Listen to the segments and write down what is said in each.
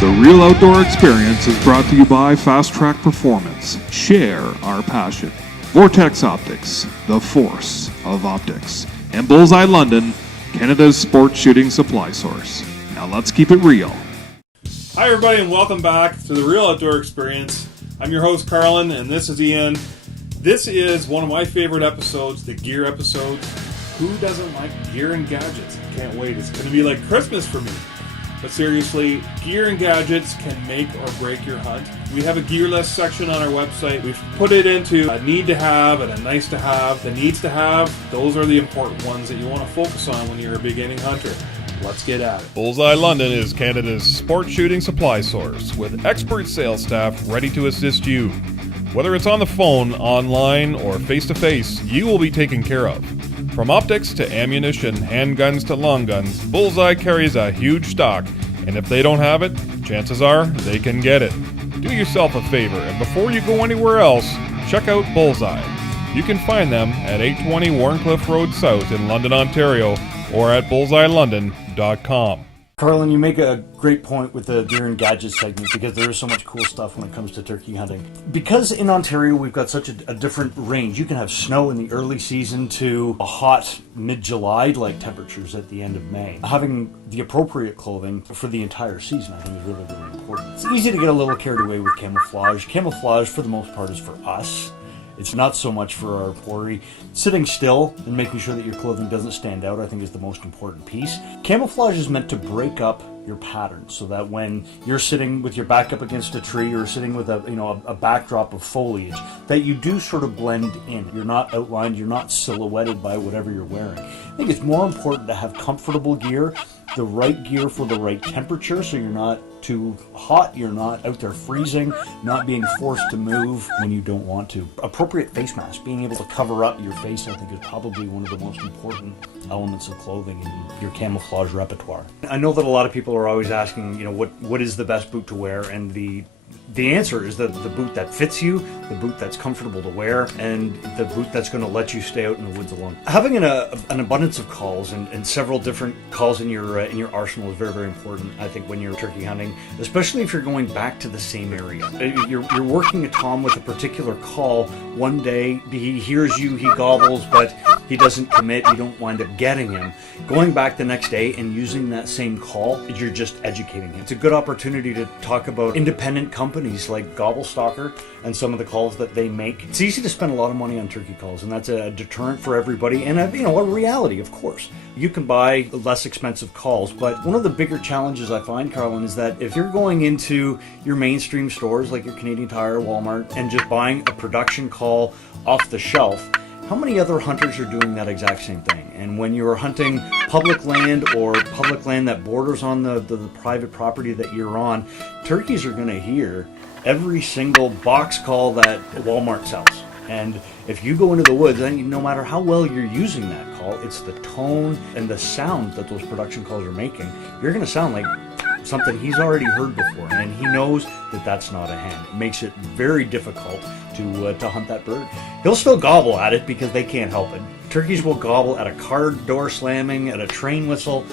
The Real Outdoor Experience is brought to you by Fast Track Performance. Share our passion. Vortex Optics, the force of optics. And Bullseye London, Canada's sport shooting supply source. Now let's keep it real. Hi everybody and welcome back to the Real Outdoor Experience. I'm your host Carlin and this is Ian. This is one of my favorite episodes, the gear episode. Who doesn't like gear and gadgets? I can't wait. It's going to be like Christmas for me. But seriously, gear and gadgets can make or break your hunt. We have a gear list section on our website. We've put it into a need to have and a nice to have. The needs to have, those are the important ones that you want to focus on when you're a beginning hunter. Let's get at it. Bullseye London is Canada's sport shooting supply source with expert sales staff ready to assist you. Whether it's on the phone, online, or face-to-face, you will be taken care of. From optics to ammunition, handguns to long guns, Bullseye carries a huge stock, and if they don't have it, chances are they can get it. Do yourself a favor, and before you go anywhere else, check out Bullseye. You can find them at 820 Warncliffe Road South in London, Ontario, or at bullseyelondon.com. Carlin, you make a great point with the gear and gadgets segment because there is so much cool stuff when it comes to turkey hunting. Because in Ontario we've got such a different range. You can have snow in the early season to a hot mid-July like temperatures at the end of May. Having the appropriate clothing for the entire season I think is really, really important. It's easy to get a little carried away with camouflage. Camouflage for the most part is for us. It's not so much for our quarry. Sitting still and making sure that your clothing doesn't stand out, I think, is the most important piece. Camouflage is meant to break up your pattern so that when you're sitting with your back up against a tree or sitting with a backdrop of foliage, that you do sort of blend in. You're not outlined, you're not silhouetted by whatever you're wearing. I think it's more important to have comfortable gear, the right gear for the right temperature, so you're not too hot, you're not out there freezing, not being forced to move when you don't want to. Appropriate face mask, being able to cover up your face, I think is probably one of the most important elements of clothing in your camouflage repertoire. I know that a lot of people are always asking, what is the best boot to wear, and the answer is the boot that fits you, the boot that's comfortable to wear, and the boot that's going to let you stay out in the woods alone. Having an abundance of calls and several different calls in your arsenal is very, very important, I think, when you're turkey hunting, especially if you're going back to the same area. You're working a tom with a particular call. One day he hears you, he gobbles, but he doesn't commit, you don't wind up getting him. Going back the next day and using that same call, you're just educating him. It's a good opportunity to talk about independent companies like Gobblestalker and some of the calls that they make. It's easy to spend a lot of money on turkey calls, and that's a deterrent for everybody, and a reality, of course. You can buy less expensive calls, but one of the bigger challenges I find, Carlin, is that if you're going into your mainstream stores like your Canadian Tire, Walmart, and just buying a production call off the shelf, how many other hunters are doing that exact same thing? And when you're hunting public land or public land that borders on the private property that you're on, turkeys are going to hear every single box call that Walmart sells. And if you go into the woods, then no matter how well you're using that call, it's the tone and the sound that those production calls are making. You're going to sound like something he's already heard before, and he knows that that's not a hen. It makes it very difficult to hunt that bird. He'll still gobble at it because they can't help it. Turkeys will gobble at a car door slamming, at a train whistle,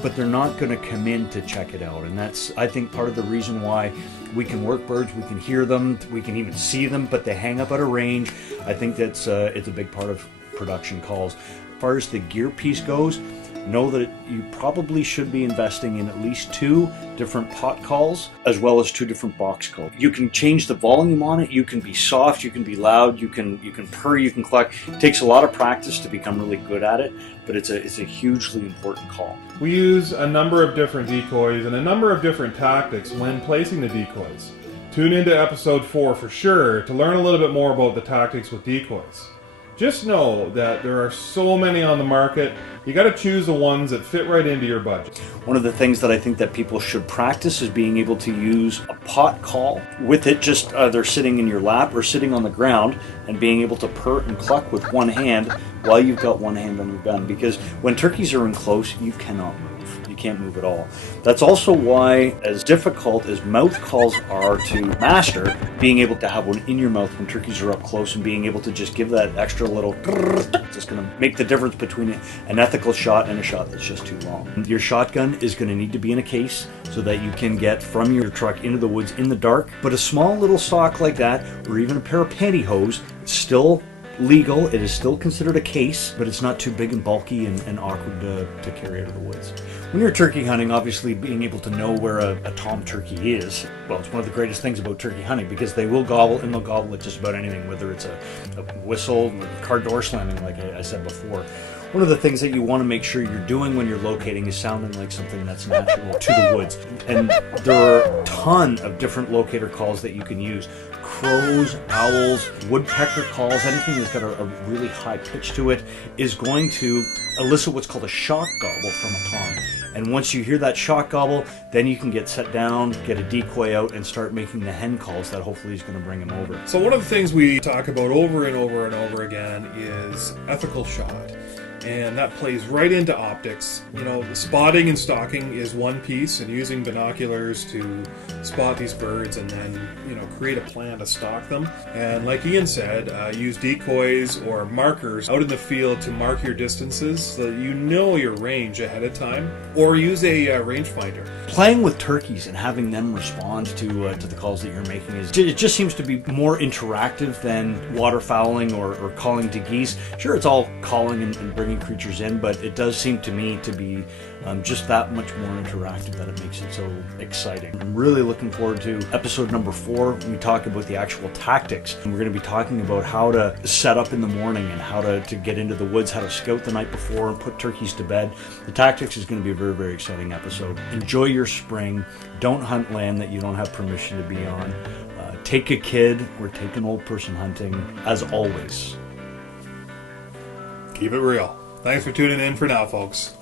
but they're not going to come in to check it out. And that's, I think, part of the reason why we can work birds, we can hear them, we can even see them, but they hang up at a range. I think that's it's a big part of production calls. As far as the gear piece goes, know that you probably should be investing in at least 2 different pot calls as well as 2 different box calls. You can change the volume on it. You can be soft, you can be loud, you can purr, you can cluck. It takes a lot of practice to become really good at it, but it's a hugely important call. We use a number of different decoys and a number of different tactics when placing the decoys. Tune into episode 4 for sure to learn a little bit more about the tactics with decoys. Just know that there are so many on the market, you got to choose the ones that fit right into your budget. One of the things that I think that people should practice is being able to use a pot call with it just either sitting in your lap or sitting on the ground, and being able to purr and cluck with one hand while you've got one hand on your gun. Because when turkeys are in close, you cannot move. You can't move at all. That's also why, as difficult as mouth calls are to master, being able to have one in your mouth when turkeys are up close and being able to just give that extra little is going to make the difference between an ethical shot and a shot that's just too long. Your shotgun is going to need to be in a case so that you can get from your truck into the woods in the dark, but a small little sock like that, or even a pair of pantyhose, still legal. It is still considered a case, but it's not too big and bulky and awkward to carry out of the woods. When you're turkey hunting, obviously being able to know where a tom turkey is, well, it's one of the greatest things about turkey hunting, because they will gobble, and they'll gobble at just about anything, whether it's a whistle, car door slamming, like I said before. One of the things that you want to make sure you're doing when you're locating is sounding like something that's natural to the woods. And there are a ton of different locator calls that you can use. Crows, owls, woodpecker calls, anything that's got a really high pitch to it is going to elicit what's called a shock gobble from a tom. And once you hear that shock gobble, then you can get set down, get a decoy out, and start making the hen calls that hopefully is going to bring him over. So one of the things we talk about over and over and over again is ethical shot. And that plays right into optics. You know, spotting and stalking is one piece, and using binoculars to spot these birds and then, you know, create a plan to stalk them. And like Ian said, use decoys or markers out in the field to mark your distances so that you know your range ahead of time, or use a rangefinder. Playing with turkeys and having them respond to the calls that you're making it just seems to be more interactive than waterfowling or calling to geese. Sure, it's all calling and bringing creatures in, but it does seem to me to be just that much more interactive that it makes it so exciting. I'm really looking forward to episode number 4 when we talk about the actual tactics. And we're going to be talking about how to set up in the morning and how to get into the woods, how to scout the night before and put turkeys to bed. The tactics is going to be a very, very exciting episode. Enjoy your spring. Don't hunt land that you don't have permission to be on. Take a kid or take an old person hunting, as always. Keep it real. Thanks for tuning in for now, folks.